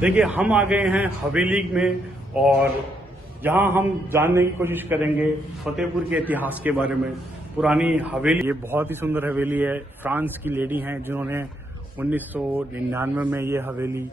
देखिए, हम आ गए हैं हवेली में और यहाँ हम जानने की कोशिश करेंगे फतेहपुर के इतिहास के बारे में। पुरानी हवेली, ये बहुत ही सुंदर हवेली है। फ्रांस की लेडी हैं जिन्होंने 1999 में ये हवेली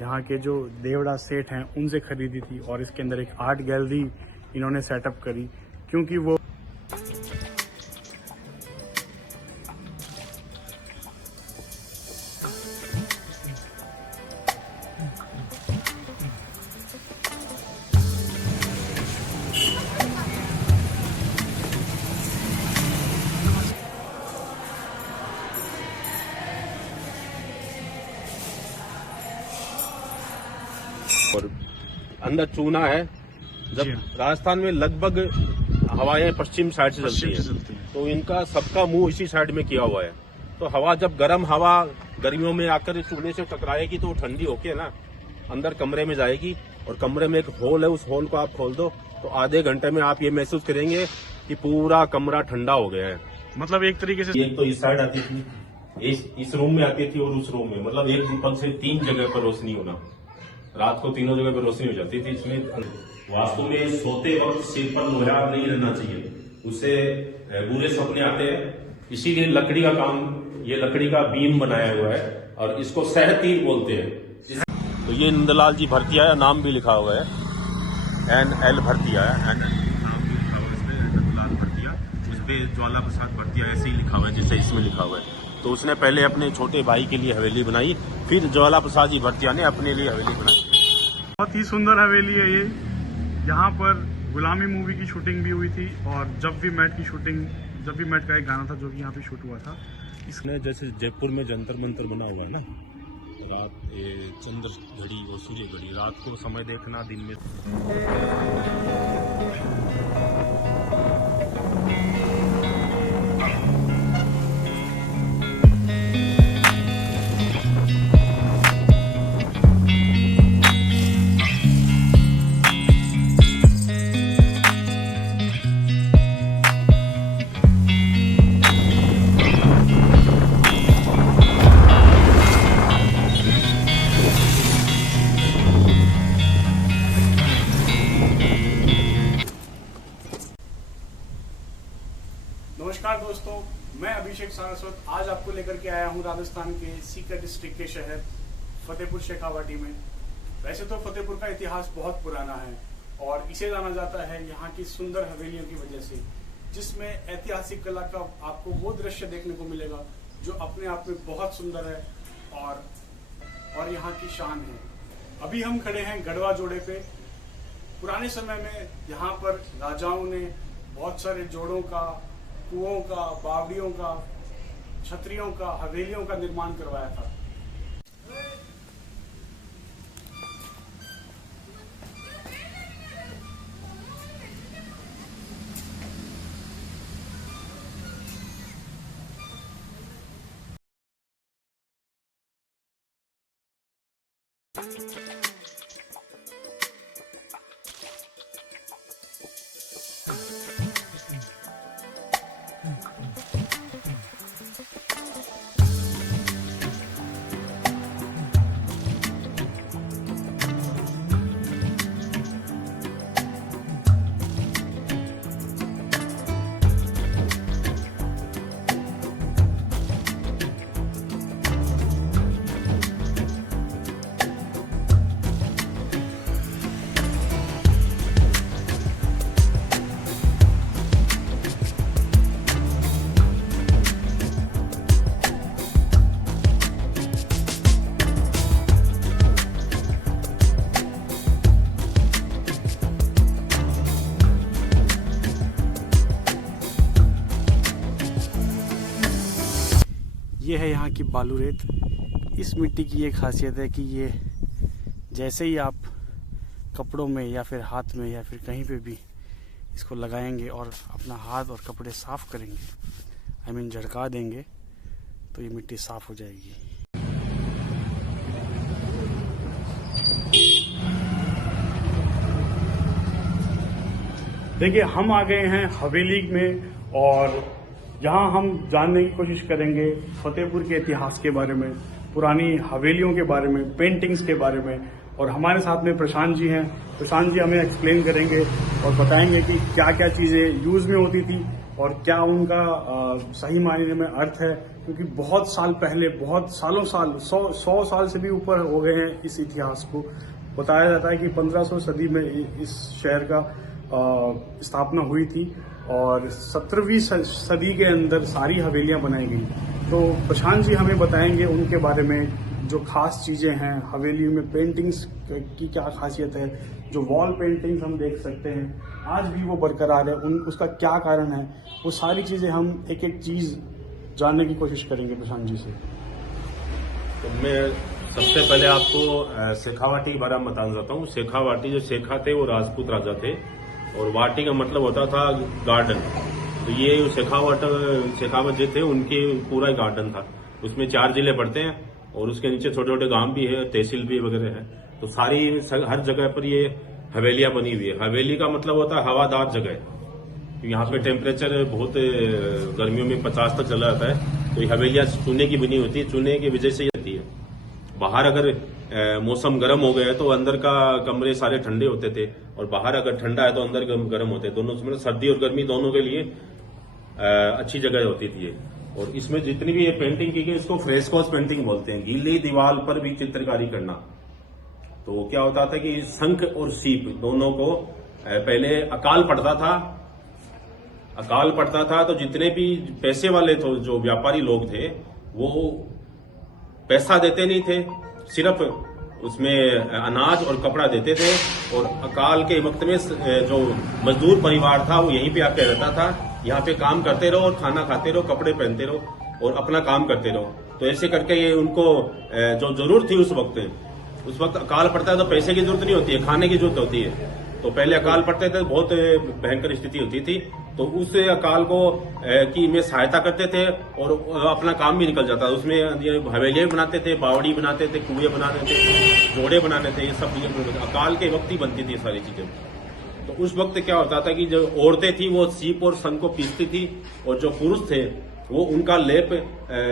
यहाँ के जो देवड़ा सेठ हैं उनसे खरीदी थी और इसके अंदर एक आर्ट गैलरी इन्होंने सेटअप करी, क्योंकि वो और अंदर चूना है। जब राजस्थान में लगभग हवाएं पश्चिम साइड से चलती हैं, तो इनका सबका मुंह इसी साइड में किया हुआ है। तो हवा जब गर्म हवा गर्मियों में आकर चूने से टकराएगी तो ठंडी होके ना अंदर कमरे में जाएगी, और कमरे में एक होल है, उस होल को आप खोल दो तो आधे घंटे में आप ये महसूस करेंगे कि पूरा कमरा ठंडा हो गया है। मतलब एक तरीके से एक तो इस साइड आती थी, इस रूम में आती थी और उस रूम में, मतलब एक दीपक से 3 जगह पर रोशनी होना। रात को 3 जगह पर रोशनी हो जाती थी। इसमें वास्तु में सोते वक्त सिर पर लोहा नहीं रहना चाहिए, उससे बुरे सपने आते हैं। इसीलिए लकड़ी का काम, ये लकड़ी का बीम बनाया हुआ है और इसको सहतीर बोलते हैं। तो ये नंदलाल जी भरतिया है, नाम भी लिखा हुआ है, NL भरतिया है, NL नाम भी लिखा हुआ है इसमें, नंदलाल भरतिया। उस पर ज्वाला प्रसाद भरतिया ऐसे ही लिखा हुआ है जैसे इसमें लिखा हुआ है। तो उसने पहले अपने छोटे भाई के लिए हवेली बनाई, फिर ज्वाला प्रसाद जी भरतिया ने अपने लिए हवेली बनाई। बहुत ही सुंदर हवेली है ये। यहाँ पर गुलामी मूवी की शूटिंग भी हुई थी और जब भी मैट की शूटिंग, जब भी मैट का एक गाना था जो कि यहाँ पे शूट हुआ था। इसने जैसे जयपुर में जंतर मंतर बना हुआ है ना, रात चंद्र घड़ी, वो सूर्य घड़ी, रात को समय देखना, दिन में नमस्कार दोस्तों, मैं अभिषेक सारस्वत आज आपको लेकर के आया हूं राजस्थान के सीकर डिस्ट्रिक्ट के शहर फतेहपुर शेखावाटी में। वैसे तो फतेहपुर का इतिहास बहुत पुराना है और इसे जाना जाता है यहाँ की सुंदर हवेलियों की वजह से, जिसमें ऐतिहासिक कला का आपको वो दृश्य देखने को मिलेगा जो अपने आप में बहुत सुंदर है और यहाँ की शान है। अभी हम खड़े हैं गढ़वा जोड़े पे। पुराने समय में यहाँ पर राजाओं ने बहुत सारे जोड़ों का, कुओं का, बावड़ियों का, छतरियों का, हवेलियों का निर्माण करवाया था। ये है यहाँ की बालू रेत। इस मिट्टी की ये खासियत है कि ये जैसे ही आप कपड़ों में या फिर हाथ में या फिर कहीं पे भी इसको लगाएंगे और अपना हाथ और कपड़े साफ करेंगे, झड़का देंगे, तो ये मिट्टी साफ हो जाएगी। देखिए, हम आ गए हैं हवेली में और यहाँ हम जानने की कोशिश करेंगे फतेहपुर के इतिहास के बारे में। पुरानी हवेलियों के बारे में, पेंटिंग्स के बारे में। और हमारे साथ में प्रशांत जी हैं। प्रशांत जी हमें एक्सप्लेन करेंगे और बताएंगे कि क्या क्या चीज़ें यूज़ में होती थी और क्या उनका सही मायने में अर्थ है, क्योंकि बहुत साल पहले, बहुत सालों साल, 100 साल से भी ऊपर हो गए हैं इस इतिहास को। बताया जाता है कि 1500 सदी में इस शहर का स्थापना हुई थी और 17वीं सदी के अंदर सारी हवेलियां बनाई गई। तो प्रशांत जी हमें बताएंगे उनके बारे में, जो खास चीजें हैं हवेली में, पेंटिंग्स की क्या खासियत है, जो वॉल पेंटिंग्स हम देख सकते हैं आज भी वो बरकरार है, उसका क्या कारण है, वो सारी चीजें हम एक एक चीज जानने की कोशिश करेंगे प्रशांत जी से। तो मैं सबसे पहले आपको शेखावाटी के बारे में बताना चाहता हूँ। शेखावाटी, जो शेखा थे वो राजपूत राजा थे और वाटी का मतलब होता था गार्डन। तो ये शेखावत जो थे उनके पूरा गार्डन था। उसमें 4 जिले पड़ते हैं और उसके नीचे छोटे छोटे गांव भी है, तहसील भी वगैरह है। तो हर जगह पर ये हवेलियां बनी हुई है। हवेली का मतलब होता है हवादार जगह। यहाँ पे टेम्परेचर बहुत गर्मियों में 50 तक चला जाता है। तो ये हवेलियां चूने की बनी होती है, चूने की वजह से ही होती है। बाहर अगर मौसम गर्म हो गया है तो अंदर का कमरे सारे ठंडे होते थे और बाहर अगर ठंडा है तो अंदर गर्म होते हैं। दोनों मतलब सर्दी और गर्मी दोनों के लिए अच्छी जगह होती थी। और इसमें जितनी भी ये पेंटिंग की गई इसको फ्रेस्कोस पेंटिंग बोलते हैं। गीली दीवार पर भी चित्रकारी करना। तो क्या होता था कि शंख और सीप दोनों को पहले अकाल पड़ता था तो जितने भी पैसे वाले थे, जो व्यापारी लोग थे, वो पैसा देते नहीं थे, सिर्फ उसमें अनाज और कपड़ा देते थे। और अकाल के वक्त में जो मजदूर परिवार था वो यहीं पे आके रहता था। यहाँ पे काम करते रहो और खाना खाते रहो, कपड़े पहनते रहो और अपना काम करते रहो। तो ऐसे करके ये उनको जो जरूरत थी उस वक्त अकाल पड़ता है तो पैसे की जरूरत नहीं होती है, खाने की जरूरत होती है। तो पहले अकाल पड़ते थे, बहुत भयंकर स्थिति होती थी। तो उस अकाल को की में सहायता करते थे और अपना काम भी निकल जाता था। उसमें हवेलियां बनाते थे, बावड़ी बनाते थे, कुएं बनाते थे, जोड़े बनाते थे। ये सब अकाल के वक्त ही बनती थी सारी चीजें। तो उस वक्त क्या होता था कि जो औरतें थी वो सीप और शंख को पीसती थी और जो पुरुष थे वो उनका लेप,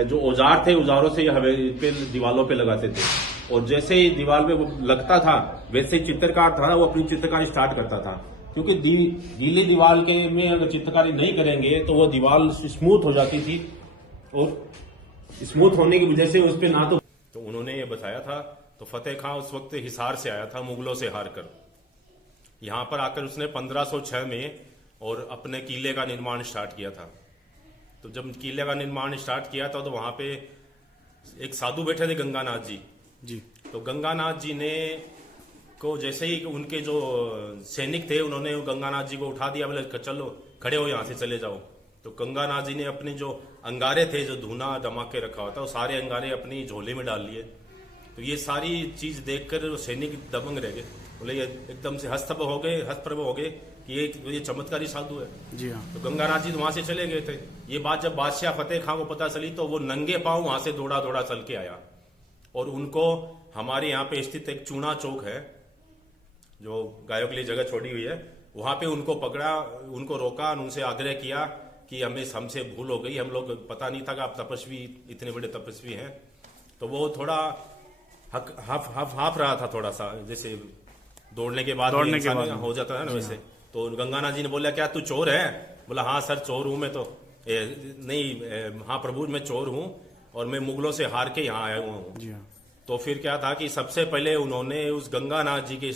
जो औजार थे, औजारों से हवेली पे दीवालों पे लगाते थे। और जैसे ही दीवार पे वो लगता था वैसे ही चित्रकार था वो अपनी चित्रकारी स्टार्ट करता था। क्योंकि गीली दीवार के में अगर चित्रकारी नहीं करेंगे तो वो दीवार स्मूथ हो जाती थी और स्मूथ होने की वजह से उस पर ना तो उन्होंने ये बताया था। तो फतेह खां उस वक्त हिसार से आया था, मुगलों से हार कर। यहां पर आकर उसने 1506 में और अपने किले का निर्माण स्टार्ट किया था। तो जब किले का निर्माण स्टार्ट किया था तो वहां पे एक साधु बैठे थे, गंगानाथ जी। तो गंगानाथ जी ने को जैसे ही उनके जो सैनिक थे उन्होंने गंगानाथ जी को उठा दिया, बोले चलो खड़े हो, यहां से चले जाओ। तो गंगानाथ जी ने अपने जो अंगारे थे, जो धूना जमा के रखा हुआ था, वो सारे अंगारे अपनी झोले में डाल लिए। तो ये सारी चीज देखकर सैनिक दबंग रह गए, बोले ये एकदम से हस्तप्रभ हो गए कि ये चमत्कारी साधु है। जी हाँ। तो गंगानाथ जी वहां से चले गए थे। ये बात जब बादशाह फतेह खां को पता चली तो वो नंगे पांव वहां से दौड़ा चल के आया और उनको हमारे यहाँ पे स्थित एक चूना चौक है, जो गायों के लिए जगह छोड़ी हुई है, वहां पे उनको पकड़ा, उनको रोका, उनसे आग्रह किया कि हमसे भूल हो गई, हम लोग पता नहीं था कि आप तपस्वी, इतने बड़े तपस्वी हैं। तो वो थोड़ा हाफ रहा था, थोड़ा सा जैसे दौड़ने के बाद हो जाता है ना वैसे। तो गंगानाथ जी ने बोला क्या तू चोर है? बोला हाँ सर चोर हूं मैं। तो हाँ प्रभु मैं चोर हूं और मैं मुगलों से हार के यहाँ आया हुआ हूँ। तो फिर क्या था कि सबसे पहले उन्होंने उस गंगानाथ जी की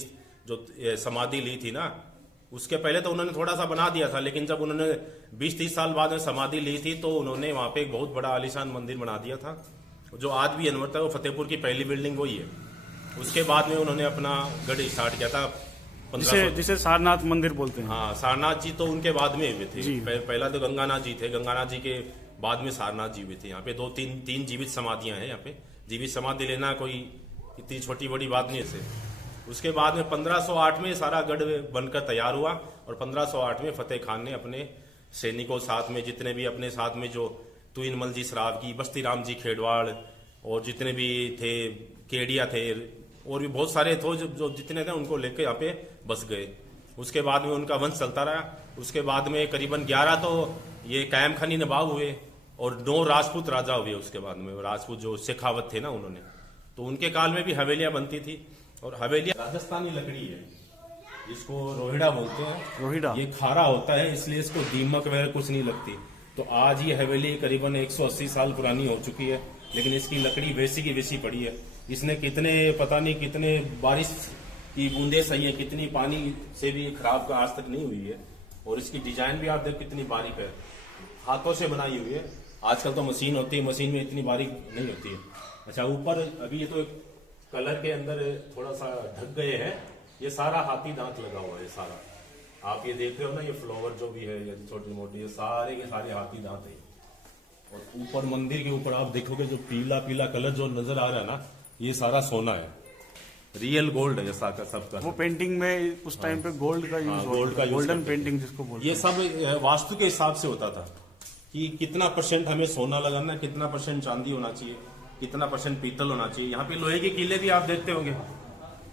जो समाधि ली थी ना, उसके पहले तो उन्होंने थोड़ा सा बना दिया था, लेकिन जब उन्होंने 20-30 साल बाद में समाधि ली थी तो उन्होंने वहां पे एक बहुत बड़ा आलीशान मंदिर बना दिया था, जो आज भी अनवरत है। वो फतेहपुर की पहली बिल्डिंग वही है। उसके बाद में उन्होंने अपना गढ़ स्टार्ट किया था, जिसे सारनाथ मंदिर बोलते हैं। हाँ, सारनाथ जी तो उनके बाद में हुए थे। पहला तो गंगानाथ जी थे, गंगानाथ जी के बाद में सारनाथ जी हुए थे। यहाँ पे 2-3 जीवित समाधियां हैं। यहाँ पे जीवित समाधि लेना कोई इतनी छोटी बड़ी बात नहीं है। उसके बाद में 1508 में सारा गढ़ बनकर तैयार हुआ और 1508 में फतेह खान ने अपने सैनिकों साथ में, जितने भी अपने साथ में, जो तुइनमल जी सराव की, बस्ती राम जी खेड़वाड़ और जितने भी थे, केडिया थे और भी बहुत सारे थे, जो जितने थे उनको लेकर यहाँ पे बस गए। उसके बाद में उनका वंश चलता रहा। उसके बाद में करीबन 11 तो ये कायम खानी नवाब हुए और 9 राजपूत राजा हुए उसके बाद में। राजपूत जो शेखावत थे ना, उन्होंने, तो उनके काल में भी हवेलियां बनती थी। और हवेलियां राजस्थानी लकड़ी है, इसको रोहिड़ा बोलते हैं। रोहिड़ा ये खारा होता है, इसलिए इसको दीमक वगैरह कुछ नहीं लगती। तो आज ये हवेली करीबन 180 साल पुरानी हो चुकी है, लेकिन इसकी लकड़ी वैसी की वैसी पड़ी है। इसने कितने पता नहीं कितने बारिश की बूंदे सही है, कितनी पानी से भी खराब का आज तक नहीं हुई है। और इसकी डिजाइन भी आप देख कितनी बारीक है, हाथों से बनाई हुई है। आजकल तो मशीन होती है, मशीन में इतनी बारीक नहीं होती है। अच्छा, ऊपर अभी ये तो कलर के अंदर थोड़ा सा ढक गए हैं। ये सारा हाथी दांत लगा हुआ है, सारा आप ये देख रहे हो ना, ये फ्लावर जो भी है, ये छोटी मोटी, ये सारे के सारे हाथी दांत है। और ऊपर मंदिर के ऊपर आप देखोगे जो पीला पीला कलर जो नजर आ रहा है ना, ये सारा सोना है, रियल गोल्ड है ये सबका। वो पेंटिंग में उस टाइम पे गोल्ड का यूज, गोल्ड का गोल्डन पेंटिंग जिसको बोलते ये सब वास्तु के हिसाब से होता था कि कितना % हमें सोना लगाना है, कितना % चांदी होना चाहिए, कितना % पीतल होना चाहिए। यहाँ पे लोहे के किले भी आप देखते होंगे,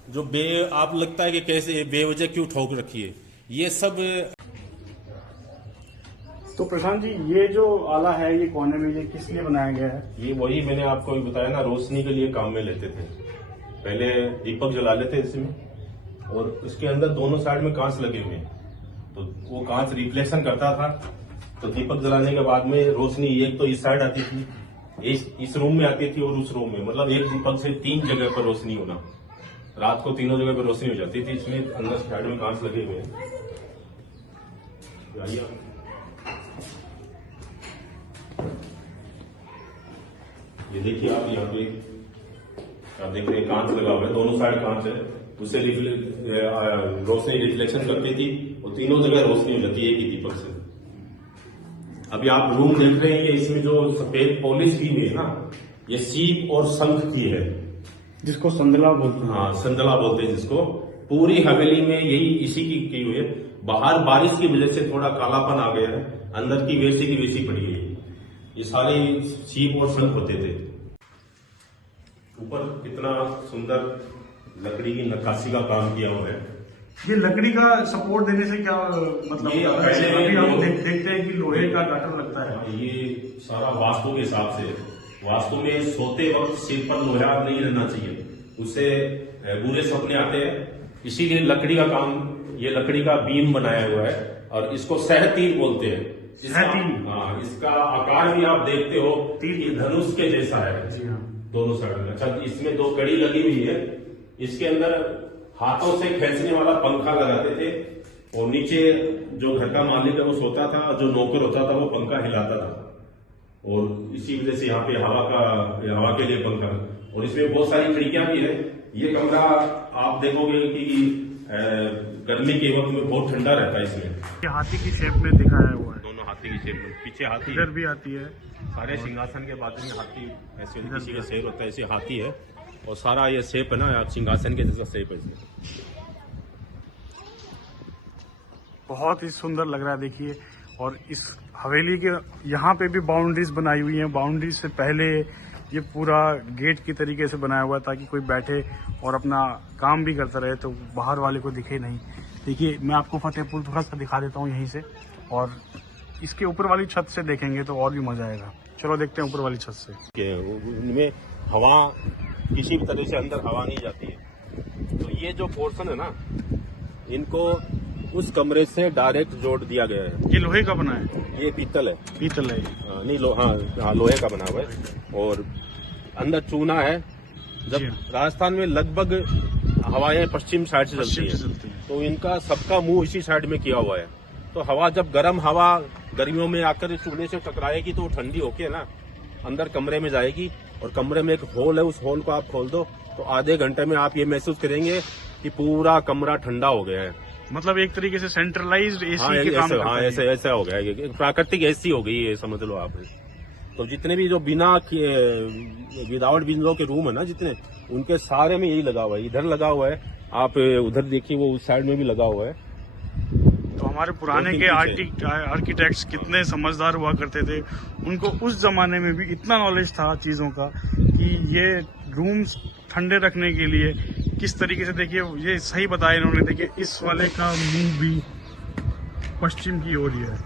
जो आप लगता है कि कैसे बेवजह क्यों ठोक रखी है, ये सब। तो प्रशांत जी, ये जो आला है ये कोने में, ये किस लिए बनाया गया है? ये वही मैंने आपको बताया ना, रोशनी के लिए काम में लेते थे। पहले दीपक जला लेते इसमें, और इसके अंदर दोनों साइड में कांच लगे हुए हैं, तो वो कांच रिफ्लेक्शन करता था। तो दीपक जलाने के बाद में रोशनी एक तो इस साइड आती थी, इस रूम में आती थी, और उस रूम में, मतलब एक दीपक से 3 जगह पर रोशनी होना। रात को तीनों जगह पर रोशनी हो जाती थी। इसमें अंदर साइड में कांच लगे हुए हैं। ये देखिए आप, यहाँ पे आप देख रहे हैं कांच लगा हुआ है, दोनों साइड कांच है, उससे रोशनी रिफ्लेक्शन करती थी, और तीनों जगह रोशनी हो जाती है एक ही दीपक से। अभी आप रूम देख रहे हैं, इसमें जो सफेद पॉलिश की हुई है ना, ये सीप और शंख की है, जिसको संदला बोलते हैं। हाँ, संदला बोलते हैं जिसको। पूरी हवेली में यही इसी की हुई है। बाहर बारिश की वजह से थोड़ा कालापन आ गया है, अंदर की वैसी पड़ी है। ये सारे सीप और शंख होते थे। ऊपर कितना सुंदर लकड़ी की नक्काशी का काम किया हुआ है। ये लकड़ी का सपोर्ट देने से क्या मतलब, ये अभी हम देखते हैं कि लोहे का गाटर लगता है। ये सारा वास्तु के हिसाब से, वास्तु में सोते वक्त सिर पर लोहा नहीं रहना चाहिए, उससे बुरे सपने आते हैं। इसीलिए लकड़ी का काम, ये लकड़ी का बीम बनाया हुआ है, और इसको सहतीर बोलते हैं। हाँ, इसका आकार भी आप देखते हो, तीर धनुष के जैसा है दोनों साइड में। अच्छा, इसमें 2 कड़ी लगी हुई है, इसके अंदर हाथों से खींचने वाला पंखा लगाते थे, और नीचे जो घर का मालिक है वो सोता था, जो नौकर होता था वो पंखा हिलाता था, और इसी वजह से यहाँ पे हवा के लिए पंखा। और इसमें बहुत सारी खिड़कियां भी है। ये कमरा आप देखोगे कि गर्मी के वक्त में बहुत ठंडा रहता है। इसमें ये हाथी की शेप में दिखाया हुआ है, दोनों हाथी की शेप में, पीछे हाथी इधर भी आती है। सारे सिंहासन के बाद में हाथी ऐसे, किसी का शेर होता है, ऐसे हाथी है, और सारा ये शेप है ना, आप सिंहासन के जैसा शेप है इसमें। बहुत ही सुंदर लग रहा है, देखिए। और इस हवेली के यहाँ पे भी बाउंड्रीज बनाई हुई हैं। बाउंड्रीज से पहले ये पूरा गेट की तरीके से बनाया हुआ है, ताकि कोई बैठे और अपना काम भी करता रहे, तो बाहर वाले को दिखे नहीं। देखिए, मैं आपको फतेहपुर थोड़ा सा दिखा देता हूँ यहीं से, और इसके ऊपर वाली छत से देखेंगे तो और भी मजा आएगा। चलो देखते हैं ऊपर वाली छत से। उनमें हवा किसी भी तरह से अंदर हवा नहीं जाती है। तो ये जो पोर्शन है ना, इनको उस कमरे से डायरेक्ट जोड़ दिया गया है। ये लोहे का बना है? ये पीतल है। पीतल है? नहीं, हाँ, लोहे का बना हुआ है, और अंदर चूना है। जब राजस्थान में लगभग हवाएं पश्चिम साइड से चलती है, तो इनका सबका मुंह इसी साइड में किया हुआ है। तो हवा, जब गर्म हवा गर्मियों में आकर चूने से टकराएगी, तो ठंडी होके ना अंदर कमरे में जाएगी, और कमरे में एक होल है, उस होल को आप खोल दो, तो आधे घंटे में आप ये महसूस करेंगे कि पूरा कमरा ठंडा हो गया है। मतलब एक तरीके से सेंट्रलाइज्ड एसी के काम करता है। हाँ, ऐसा हो गया है, प्राकृतिक एसी हो गई है, समझ लो आप। तो जितने भी जो विदाउट विंडो के रूम है ना, जितने, उनके सारे में यही लगा हुआ है। इधर लगा हुआ है, आप उधर देखिए, वो उस साइड में भी लगा हुआ है। तो हमारे पुराने के आर्किटेक्ट्स कितने समझदार हुआ करते थे। उनको उस जमाने में भी इतना नॉलेज था चीजों का, कि ये रूम्स ठंडे रखने के लिए किस तरीके से, देखिए ये सही बताया इन्होंने। देखिए, इस वाले का मुंह भी पश्चिम की ओर ही है,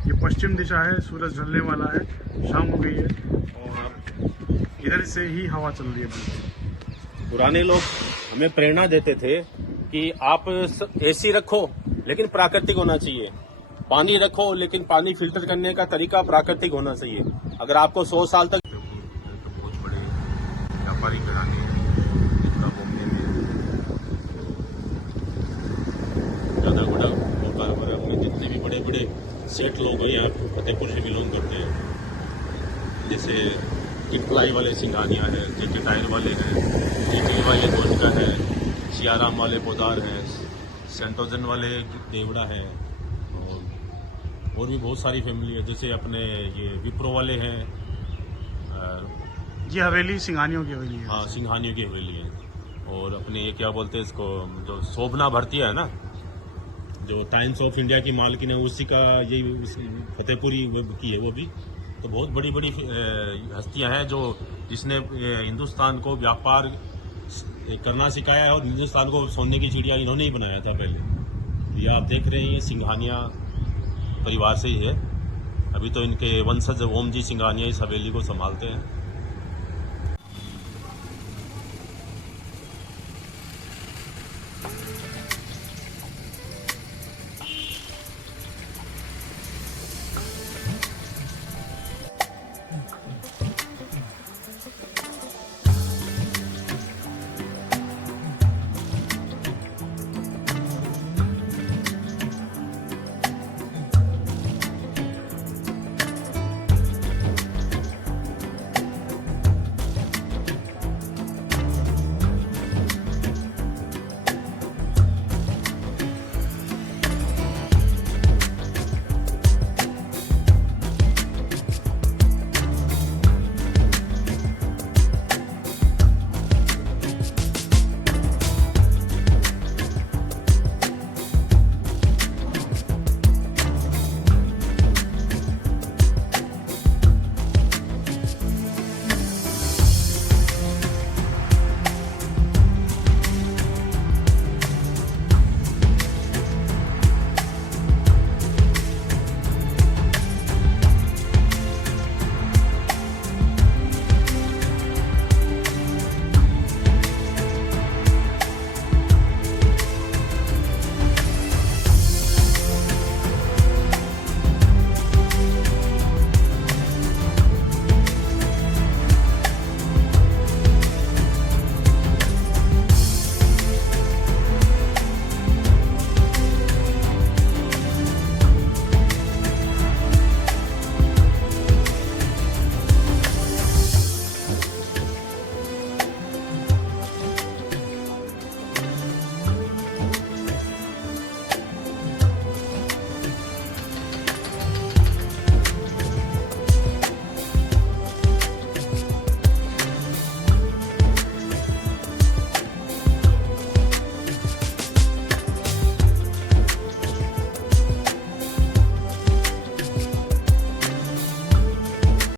ये पश्चिम दिशा है, सूरज ढलने वाला है, शाम हो गई है और इधर से ही हवा चल रही है। पुराने लोग हमें प्रेरणा देते थे कि आप एसी रखो लेकिन प्राकृतिक होना चाहिए, पानी रखो लेकिन पानी फिल्टर करने का तरीका प्राकृतिक होना चाहिए। अगर आपको 100 साल तक तो बहुत बड़े व्यापारी घराने जितना घूमने में ज्यादा बड़ा कारोबार में जितने भी बड़े बड़े सेठ लोग हैं यहाँ फतेहपुर से बिलोंग करते हैं। जैसे किटप्लाई वाले सिंघानिया है, जेके टायर वाले हैं, जेके वाले गोंडका है, सियाराम वाले पोदार हैं, सेंटोजन वाले देवड़ा है और भी बहुत सारी फैमिली है। जैसे अपने ये विप्रो वाले हैं, ये हवेली सिंघानियों की हवेली है। हाँ सिंघानियों की हवेली है। और अपने ये क्या बोलते हैं इसको, जो शोभना भरतिया है ना, जो टाइम्स ऑफ इंडिया की मालकिन है, उसी का यही फतेहपुरी की है वो भी। तो बहुत बड़ी बड़ी हस्तियां हैं जो जिसने हिंदुस्तान को व्यापार करना सिखाया है और हिंदुस्तान को सोने की चिड़िया इन्होंने ही बनाया था पहले। ये आप देख रहे हैं, ये सिंघानिया परिवार से ही है। अभी तो इनके वंशज ओम जी सिंघानिया इस हवेली को संभालते हैं।